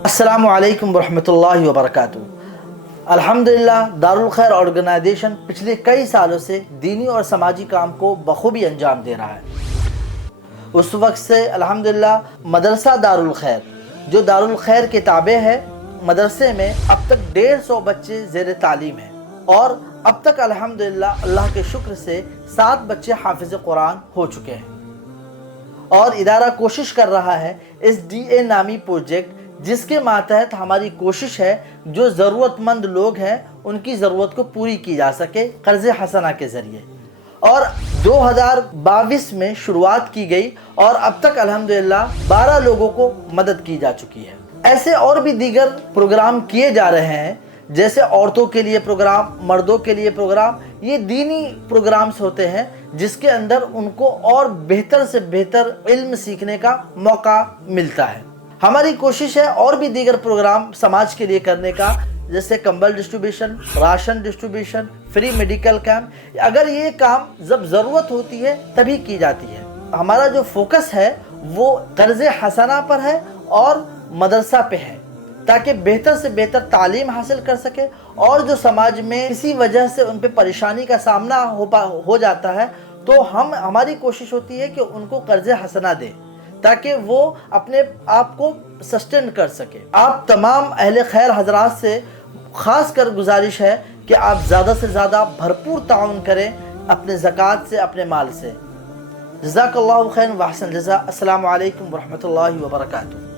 अस्सलामु अलैकुम वरहमतुल्लाहि वबरकातुहू। अल्हम्दुलिल्लाह दारुल खैर ऑर्गेनाइजेशन पिछले कई सालों से दीनी और समाजी काम को बखूबी अंजाम दे रहा है। उस वक्त से अल्हम्दुलिल्लाह मदरसा दारुल खैर, जो दारुल खैर के ताबे है, मदरसे में अब तक 150 बच्चे ज़ेर तालीम हैं और अब तक अल्हम्दुलिल्लाह अल्लाह के शुक्र से 7 बच्चे हाफिज़ कुरान हो चुके हैं। और इदारा कोशिश कर रहा है SDA नामी प्रोजेक्ट, जिसके मातहत हमारी कोशिश है जो ज़रूरतमंद लोग हैं उनकी ज़रूरत को पूरी की जा सके कर्ज़ हसना के ज़रिए। और 2022 में शुरुआत की गई और अब तक अल्हम्दुलिल्लाह 12 लोगों को मदद की जा चुकी है। ऐसे और भी दीगर प्रोग्राम किए जा रहे हैं, जैसे औरतों के लिए प्रोग्राम, मर्दों के लिए प्रोग्राम। ये दीनी प्रोग्राम्स होते हैं जिसके अंदर उनको और बेहतर से बेहतर इल्म सीखने का मौका मिलता है। हमारी कोशिश है और भी दीगर प्रोग्राम समाज के लिए करने का, जैसे कंबल distribution, ration distribution, free medical camp. अगर ये काम जब ज़रूरत होती है तभी की जाती है। हमारा जो फोकस है वो कर्ज़ हसना पर है और मदरसा पे है, ताकि बेहतर से बेहतर तालीम हासिल कर सके। और जो समाज में किसी वजह से उन पे परेशानी का सामना हो जाता है, तो हमारी कोशिश होती है कि उनको कर्ज़ हसना दें, ताकि वो अपने आप को सस्टेन कर सके। आप तमाम अहले खैर हजरात से ख़ास कर गुजारिश है कि आप ज़्यादा से ज़्यादा भरपूर ताउन करें अपने ज़कात से, अपने माल से। जज़ाकल्लाहु खैरन व अहसन जज़ा। अस्सलामु अलैकुम व रहमतुल्लाहि व बरकातुहू।